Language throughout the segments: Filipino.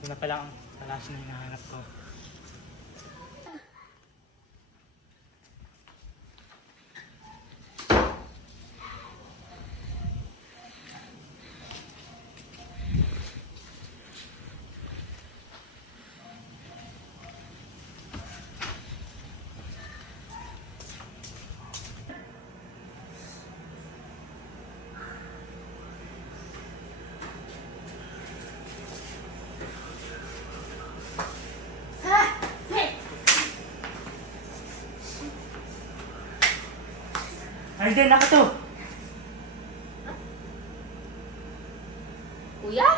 Ito na pala ang talas na hinahanap ko. Arden, ako to! Kuya?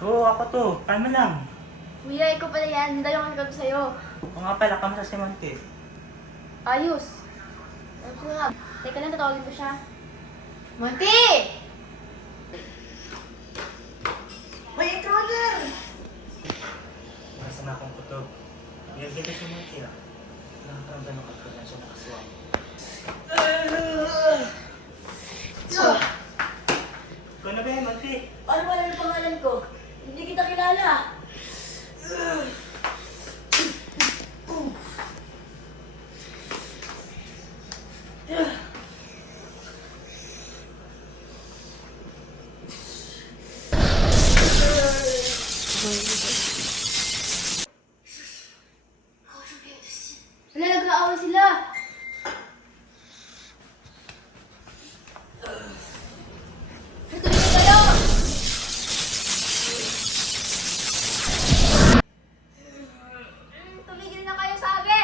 Oo, ako to. Kalma lang. Kuya, ikaw pala yan. Dahil yung nagkagawa sa'yo. O nga pala, kamusta si Monte? Ayos. Ayos nga. Teka lang, tatawagin ko siya. Monty! May intruder! Nasa na akong kutob. Nilagyan si Monte ah. Nakakaramdam ng pagkakas siya nakaswang. Ikaw na ba yan, Monte? Ano ba yung pangalan ko? Hindi kita kilala. Wala, nag-aaway sila. Tuloy na kayo! Tumigil na kayo, sabi!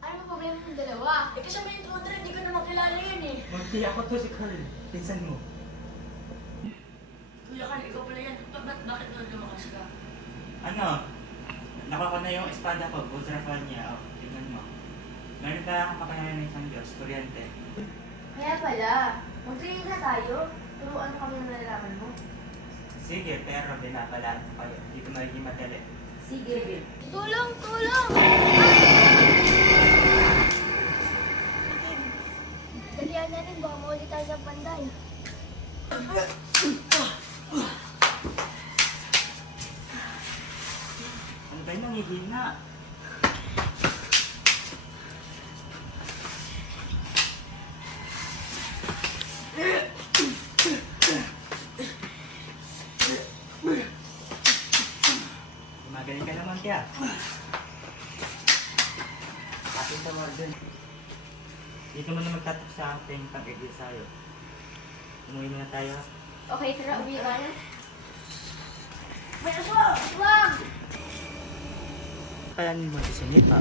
Ano ang problema ng dalawa? Eh kasi may intruder, hindi ko naman kilala yun eh. Monte, ako to si Carl. Pinsan mo. Kuya Carl, ikaw pala yan. Bakit lumakas ka? Ano? Nakuha ko na yung espada ko. Ultrafan niya. O, tingnan mo. Meron pa akong kapanayan ng isang Diyos. Kuryente. Kaya pala, mag-training na tayo. Turuan mo kami ng nalalaman mo. Sige, pero binabalaan ko kayo. Hindi ko magiging madali. Sige. Tulong! Tulong! Dalihan natin, baka mawali tayo sa panday. Ano ba yung nangihina? Magaling ka naman kaya. Atin sa Warden. Dito mo na magtatok sa ating pag-igil sa'yo. Umuwi na tayo. Okay, tara, uwi ka na. May aswang! Wag! Kaya mo si Sunita.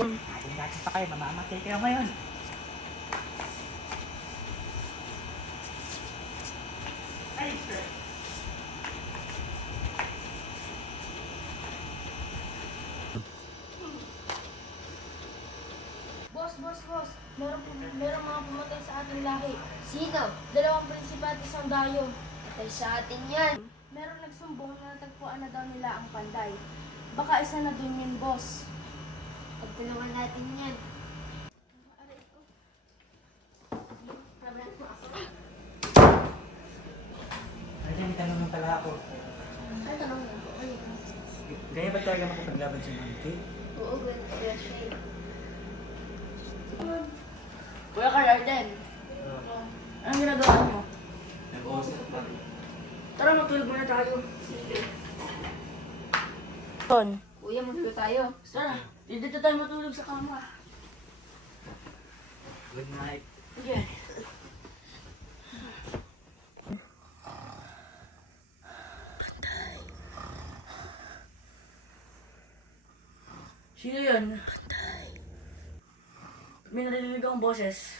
Ating gatas pa kayo, mamamatay kayo ngayon. Ay, sir. Boss. Meron mga pumatay sa ating lahi. Sino? 2 prinsipe at 1 dayo. Patay sa atin yan. Meron nagsumbong na natagpuan na daw nila ang panday. Baka isa na dun yun, boss. Pagtulungan natin yan. Aray ko. Problem mo ako. Ay, may tanong lang pala ako. Ano tanong mo? Ganyan ba talaga makapaglaban si Monte? Oo, ganyan siya. Kuya Carl, Arden. Anong ginagawa mo? Nag-uusap pa. Tara, matulog muna tayo. Kuya, matulog tayo. Tara, dito tayo matulog sa kama. Good night. Sige. Sino yun? May narinig akong boses.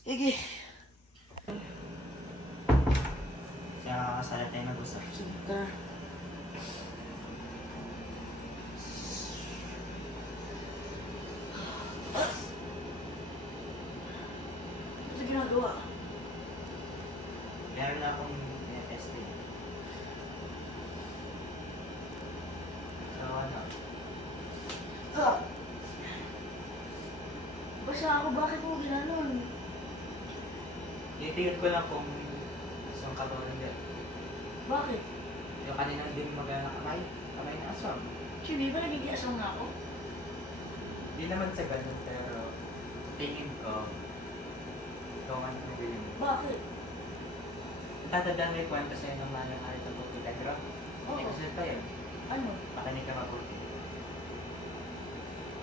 Sige. Kaya kakasala tayo nag-usap. Sige, tara. Ano ginagawa? Meron na akong test eh. So ano? Ah! Basta ako, bakit mo ginanon? Tinitingnan ko lang kung isang ka ba o hindi. Bakit? Yung kaninang din magana kamay. Kamay na aswang. Hindi ba nagiging asang na ako? Hindi naman sa ganun, pero sa tingin ko, ikaw nga nabili mo. Bakit? Tatandaan mo yung kwento sa'yo ng manang hari ng Puti Pedro? Oo. Hindi kasi tayo. Ano? Makinig ka mabuti.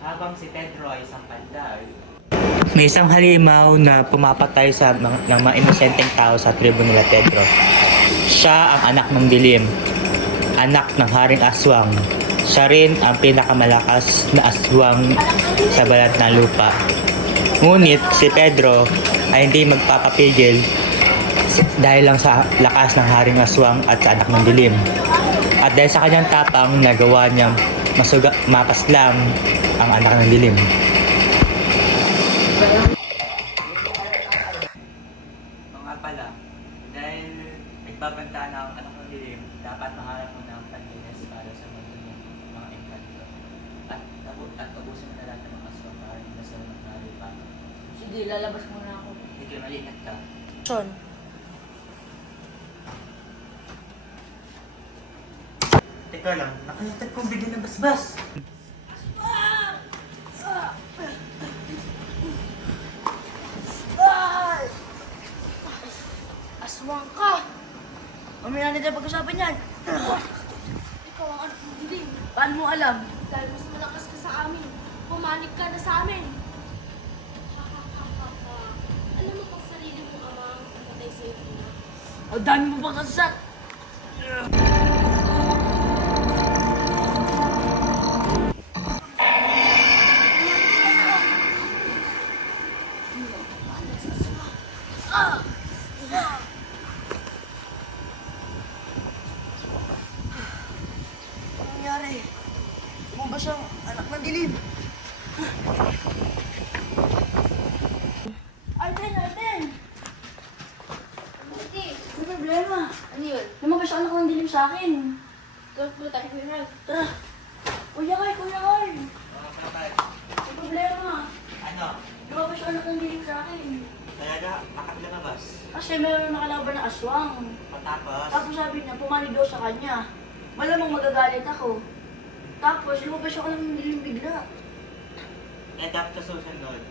Habang si Pedro ay isang panday, may isang halimaw na pumapatay ng mga inosenteng tao sa tribo nila Pedro. Siya ang anak ng dilim, anak ng Haring Aswang. Siya rin ang pinakamalakas na aswang sa balat ng lupa. Ngunit si Pedro ay hindi magpapapigil dahil lang sa lakas ng Haring Aswang at sa anak ng dilim. At dahil sa kanyang tapang, nagawa niyang mapaslang ang anak ng dilim. O nga pala, dahil nagbabanta na ang anak ng dilim, dapat mahanap mo na ang panlinis para sa mga engkanto. At tapusin mo na lahat ng mga aswang para hindi na sila magkali pa. Sige, lalabas muna ako. Sige, malingat ka. Sean. Teka lang, nakalimutan kong bigyan ng basbas. Aswang ka! Mamaya na tayo pag-usapan yan. Ikaw ang anak ng dilim. Paano mo alam? Dahil mas malakas ka sa amin, pumanig ka na sa amin. Ha ha ha ha ha. Alam mo kung sarili mong ama ang pumatay sa'yo, ina. Ang dami mo pang kasat. Ano nangyari? Bumba siyang anak ng dilim. Arden! Arden! Hindi. May problema. Ano yun? Lumabas ang anak ng dilim sa akin. Tulad mo tayo, Kuya Ralph. Tara! Kuya Carl! Kuya Carl! May problema. Ano? Lumabas ang anak ng dilim sa akin. Talaga, bakit lumabas? Kasi meron nakalaban na aswang. Patapos, Tapos sabi niya, pumanig daw sa kanya. Malamang magagalit ako. Tapos lumabas ako ng dilim bigla. kaya dapat sa susunod,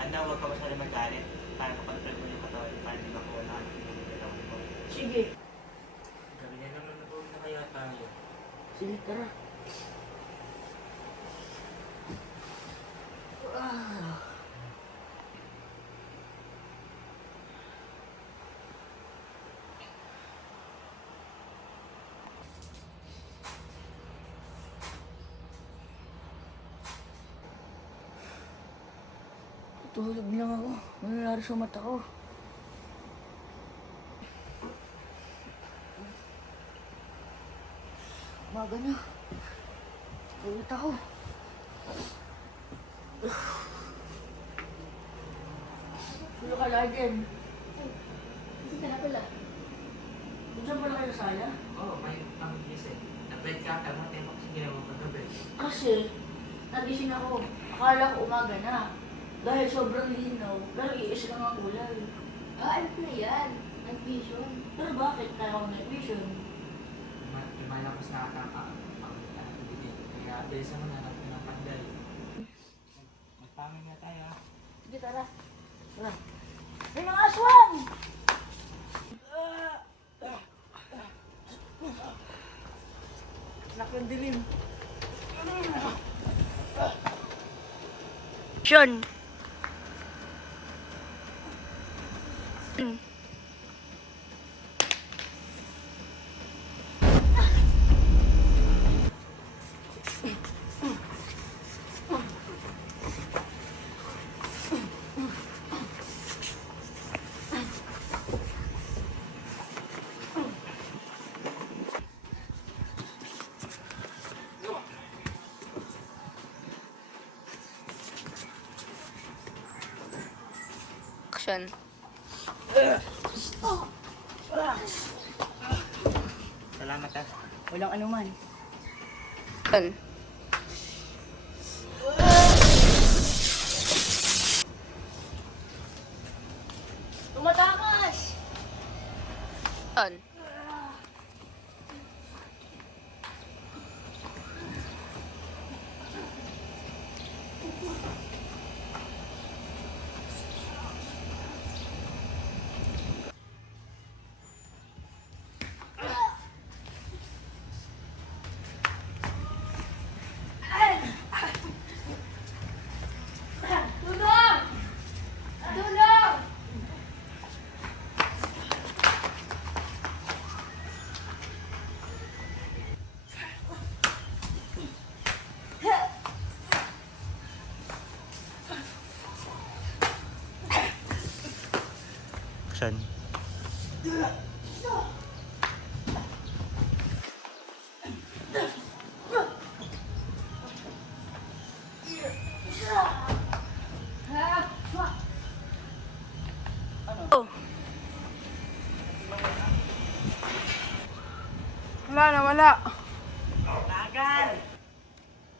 huwag ka masyadong magalit para makontrol mo yung katawan para di ba wala yung katawan mo. Sige. Gabi na naman na kaya tayo. Sige, tara. Ah. Tulog lang ako. Ano nangyari sa mata ko? Umaga na. Ulit ako. Tulo ka lang din. Kasi ka na pala. Diyan pala kayo sa sala? Oo, may pang-gising. Na-bread ka ata mo, tayo kasi ginawa ko gabi. Kasi, nagising ako. Akala ko umaga na. Dahil sobrang linaw, pero iisa lang ang kulay. Ah, ano na yan? Night vision. Pero bakit kaya ako night vision? Lumalakas na ata ang hindi. Kaya bilisan mo na natin ng panday. Magpamay na tayo. Sige, tara. Tara. May mga aswang! Anak ng dilim. Sean! Action. Salamat ah. Walang anuman. Action. Tumatakas! Action. Tulong! Tulong! Action. Oh. Wala na, wala. Tagal!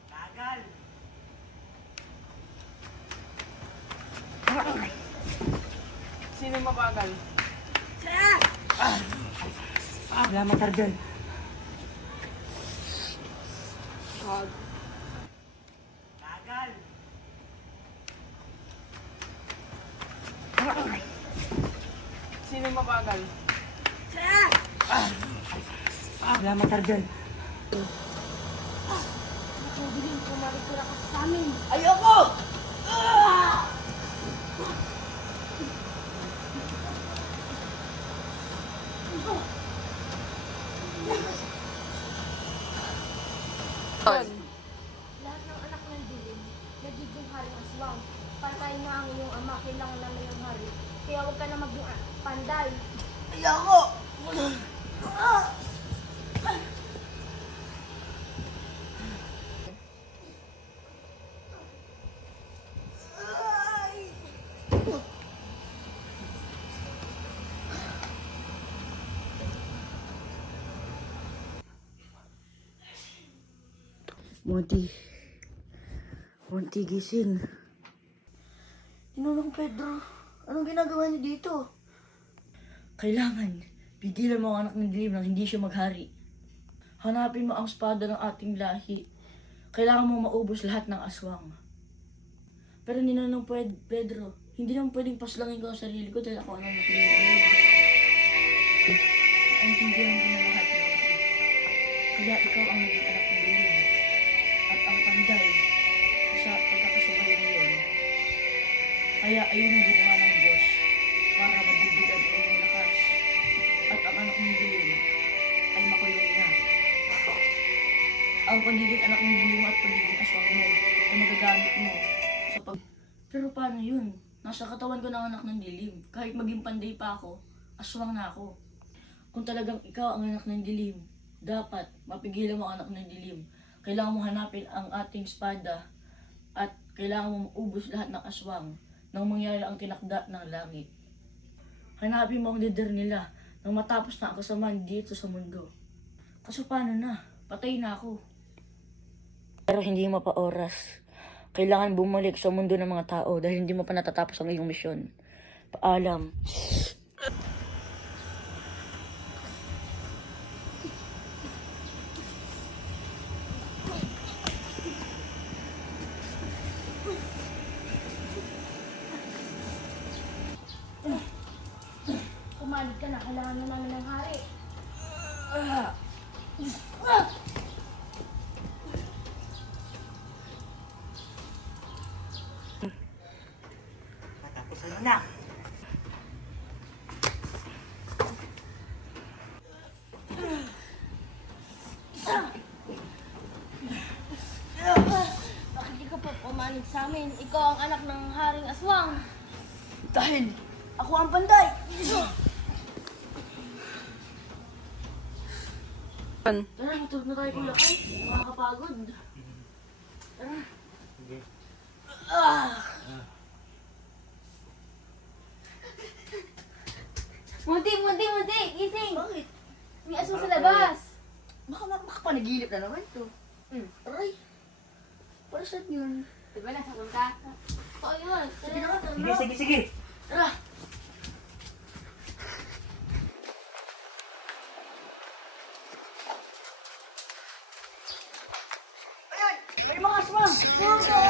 Tagal! Sino mabagal? Wala matargal. Tagal! Sino mabagal? Wala matargal. Matubilin kung makikira ka sa amin. Ayoko! Action. Lahat ng anak ng dilim, nagiging haring aswang. Patay na ang iyong ama, kailangan namin ng hari. Kaya huwag ka na maging panday. Ayoko! Monty, gising. Tinulong Pedro, anong ginagawa niyo dito? Kailangan, pigilan mo ang anak ng dilim nang hindi siya maghari. Hanapin mo ang espada ng ating lahi. Kailangan mo maubos lahat ng aswang. Pero hindi na Pedro, hindi naman pwedeng paslangin ko ang sarili ko dahil ako ang anak ng dilim. Naintindihan ko na lahat, Monty. Kaya ikaw ang naging anak ng dilim. At ang panday sa pagkakasabay na yun. Kaya ayun ang ginawa ng Diyos para magbibigyan ang iyong lakas. At ang anak ng dilim ay makulong na. Ang pagiging anak ng dilim at pagiging aswang mo ay magagamit mo sa pag... Pero paano yun? Nasa katawan ko ng anak ng dilim. Kahit maging panday pa ako, aswang na ako. Kung talagang ikaw ang anak ng dilim, dapat mapigilan mo ang anak ng dilim. Kailangan mo hanapin ang ating espada at kailangan mo maubos lahat ng aswang nang mangyari ang tinakda ng langit. Hanapin mo ang leader nila nang matapos na ang kasamaan dito sa mundo. Kaso paano na? Patay na ako. Pero hindi mo pa oras. Kailangan bumalik sa mundo ng mga tao dahil hindi mo pa natatapos ang iyong misyon. Paalam. Kumalig ka na, kailangan na namin ng hari. Patapusan mo na. Bakit di ka pa pumanig sa amin? Ikaw ang anak ng haring aswang. Dahil ako ang panday. Tara, matulog na tayo kung lakay. Makakapagod. Tara. Sige. Munti! Gising! Bakit? May aso sa labas! Baka panaginip na naman to. Aray. Para saan yun? Diba nasa punta? Oo yun! Sige na ka, Sige, sige, sige. Tara. Ayan! May mga aswang! Go, go!